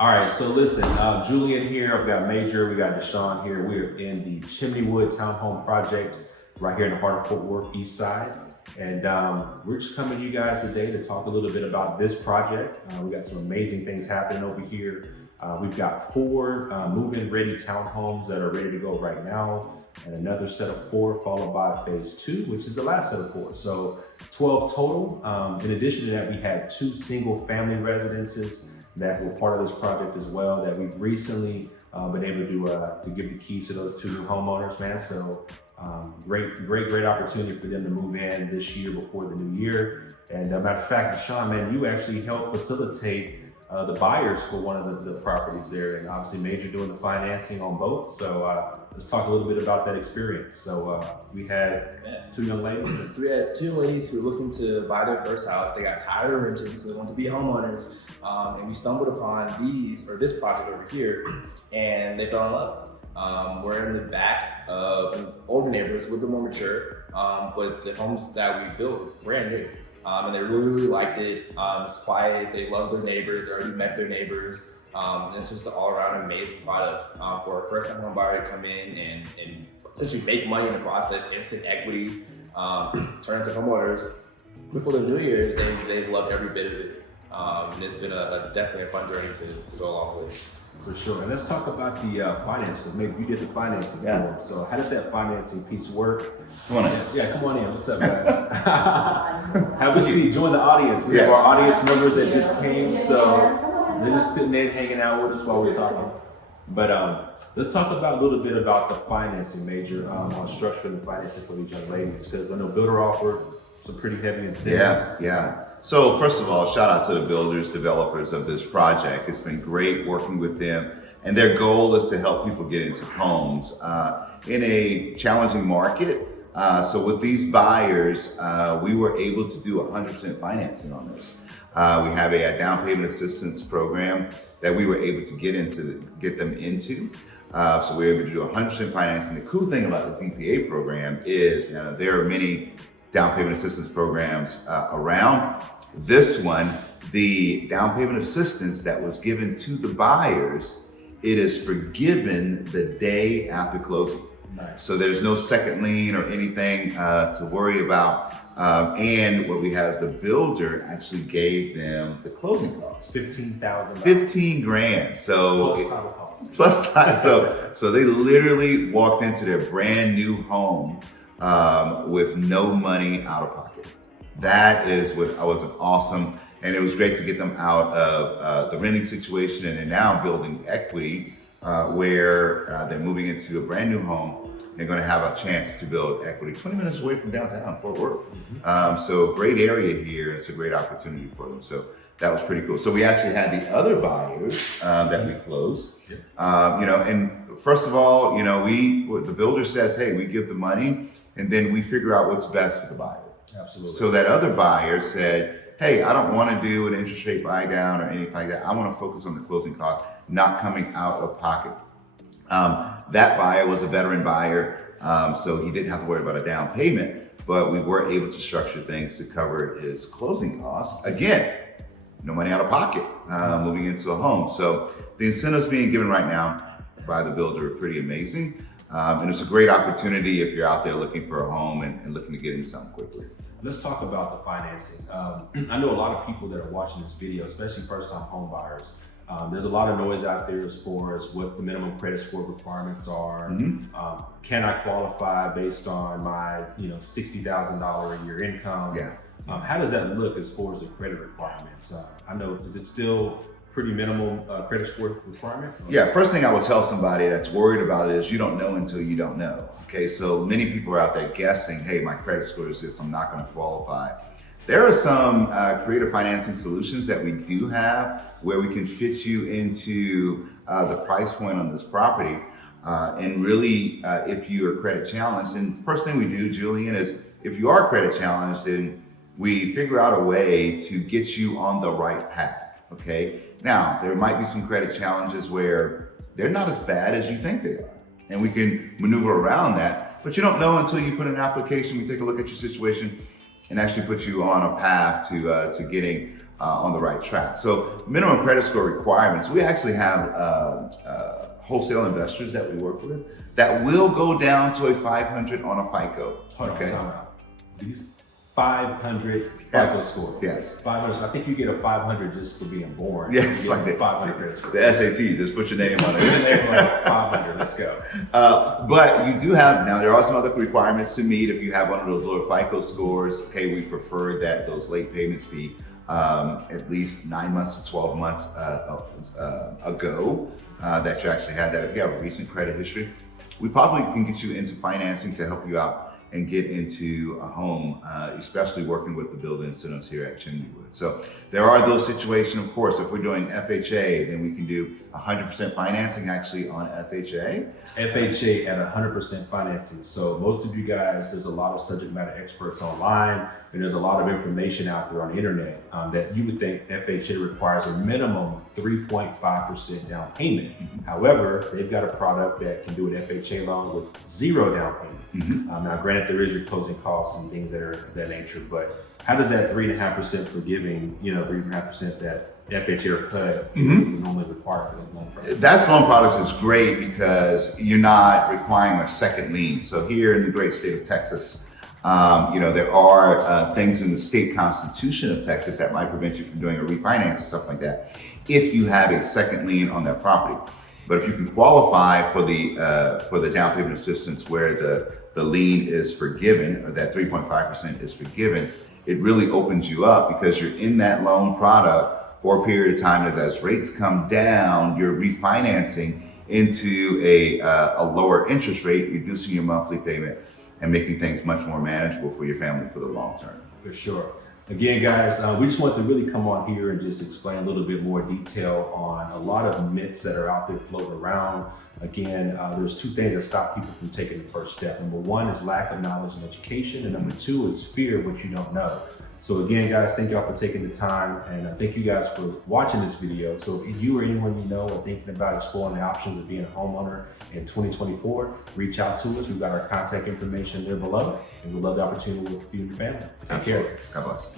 All right, so listen, Julian here, I've got Major, we got D'shaun here. We're in the Chimneywood Townhome Project right here in the heart of Fort Worth, East Side. And we're just coming to you guys today to talk a little bit about this project. We got some amazing things happening over here. We've got 4 move-in ready townhomes that are ready to go right now, and another set of 4 followed by phase 2, which is the last set of 4. So 12 total. In addition to that, we had 2 single family residences that were part of this project as well, that we've recently been able to give the keys to those 2 new homeowners, man. So great opportunity for them to move in this year before the new year. And matter of fact, D'shaun, man, you actually helped facilitate the buyers for one of the properties there, and obviously Major doing the financing on both. So let's talk a little bit about that experience. So we had 2 young ladies. So we had 2 ladies who were looking to buy their first house. They got tired of renting, so they wanted to be homeowners. And we stumbled upon this project over here, and they fell in love. We're in the back of an older neighborhood, it's a little bit more mature, but the homes that we built were brand new. And they really liked it. It's quiet, they love their neighbors, they already met their neighbors. And it's just an all around amazing product for a first time home buyer to come in and essentially make money in the process, instant equity, turn into homeowners. Before the new year, they loved every bit of it. And it's been definitely a fun journey to go along with. For sure. And let's talk about the financing. Maybe you did the financing for them. So how did that financing piece work? Come on in. Yeah, come on in. What's up, guys? Have a seat. Join the audience. We have our audience members that just came, so they're just sitting there hanging out with us while we're talking. But let's talk about a little bit about the financing, Major, on structuring the financing for these young ladies, because I know builder offer some pretty heavy incentives. Yeah. So first of all, shout out to the builders, developers of this project. It's been great working with them, and their goal is to help people get into homes in a challenging market. So with these buyers, we were able to do 100% financing on this. We have a down payment assistance program that we were able to get them into. So we were able to do 100% financing. The cool thing about the DPA program is there are many down payment assistance programs around. This one, the down payment assistance that was given to the buyers, it is forgiven the day after closing. Nice. So there's no second lien or anything to worry about. And what we have is the builder actually gave them the closing costs. $15,000. 15 grand. So Plus title costs. plus time. So they literally walked into their brand new home with no money out of pocket. That was an awesome, and it was great to get them out of the renting situation, and they're now building equity where they're moving into a brand new home. They're going to have a chance to build equity 20 minutes away from downtown Fort Worth. So great area here. It's a great opportunity for them. So that was pretty cool. So we actually had the other buyers that we closed. And first of all, the builder says, hey, we give the money, and then we figure out what's best for the buyer. Absolutely. So that other buyer said, hey, I don't want to do an interest rate buy down or anything like that. I want to focus on the closing costs, not coming out of pocket. That buyer was a veteran buyer, so he didn't have to worry about a down payment, but we were able to structure things to cover his closing costs. Again, no money out of pocket, moving into a home. So the incentives being given right now by the builder are pretty amazing. And it's a great opportunity if you're out there looking for a home and looking to get into something quickly. Let's talk about the financing. I know a lot of people that are watching this video, especially first-time home buyers. There's a lot of noise out there as far as what the minimum credit score requirements are. Can I qualify based on my $60,000 a year income? Yeah. How does that look as far as the credit requirements? I know, is it still pretty minimal credit score requirement? Yeah, first thing I would tell somebody that's worried about it is you don't know until you don't know. Okay, so many people are out there guessing, hey, my credit score is this, I'm not going to qualify. There are some creative financing solutions that we do have where we can fit you into the price point on this property. And really, if you are credit challenged, and first thing we do, Julian, is if you are credit challenged, then we figure out a way to get you on the right path, okay? Now, there might be some credit challenges where they're not as bad as you think they are, and we can maneuver around that, but you don't know until you put in an application, we take a look at your situation, and actually put you on a path to getting on the right track. So minimum credit score requirements, we actually have wholesale investors that we work with that will go down to a 500 on a FICO. Hold Okay. on. These 500 FICO score. Yes. 500. I think you get a 500 just for being born. Yeah, You it's get like a 500 credit score. the SAT, just put your name on Put your it. name on it, 500. Let's go. But you do have, now there are some other requirements to meet. If you have one of those lower FICO scores, okay, we prefer that those late payments be at least 9 months to 12 months ago that you actually had that. If you have a recent credit history, we probably can get you into financing to help you out and get into a home, especially working with the builder incentives here at Chimneywood. So there are those situations, of course. If we're doing FHA, then we can do 100% financing actually on FHA. FHA at 100% financing. So most of you guys, there's a lot of subject matter experts online, and there's a lot of information out there on the internet that you would think FHA requires a minimum 3.5% down payment. However, they've got a product that can do an FHA loan with 0 down payment. Now, granted, there is your closing costs and things that are of that nature, but how does that 3.5% forgiving, 3.5% that FHA or HUD normally require for the loan product? That loan products is great because you're not requiring a second lien. So here in the great state of Texas, there are things in the state constitution of Texas that might prevent you from doing a refinance or stuff like that if you have a second lien on that property. But if you can qualify for the down payment assistance where the lien is forgiven, or that 3.5% is forgiven, it really opens you up because you're in that loan product for a period of time. As rates come down, you're refinancing into a lower interest rate, reducing your monthly payment and making things much more manageable for your family for the long term. For sure. Again, guys, we just want to really come on here and just explain a little bit more detail on a lot of myths that are out there floating around. Again, there's 2 things that stop people from taking the first step. Number 1 is lack of knowledge and education, and number 2 is fear of what you don't know. So again, guys, thank y'all for taking the time, and thank you guys for watching this video. So if you or anyone you know are thinking about exploring the options of being a homeowner in 2024, reach out to us. We've got our contact information there below, and we'd love the opportunity to work with you and your family. Take care. God bless.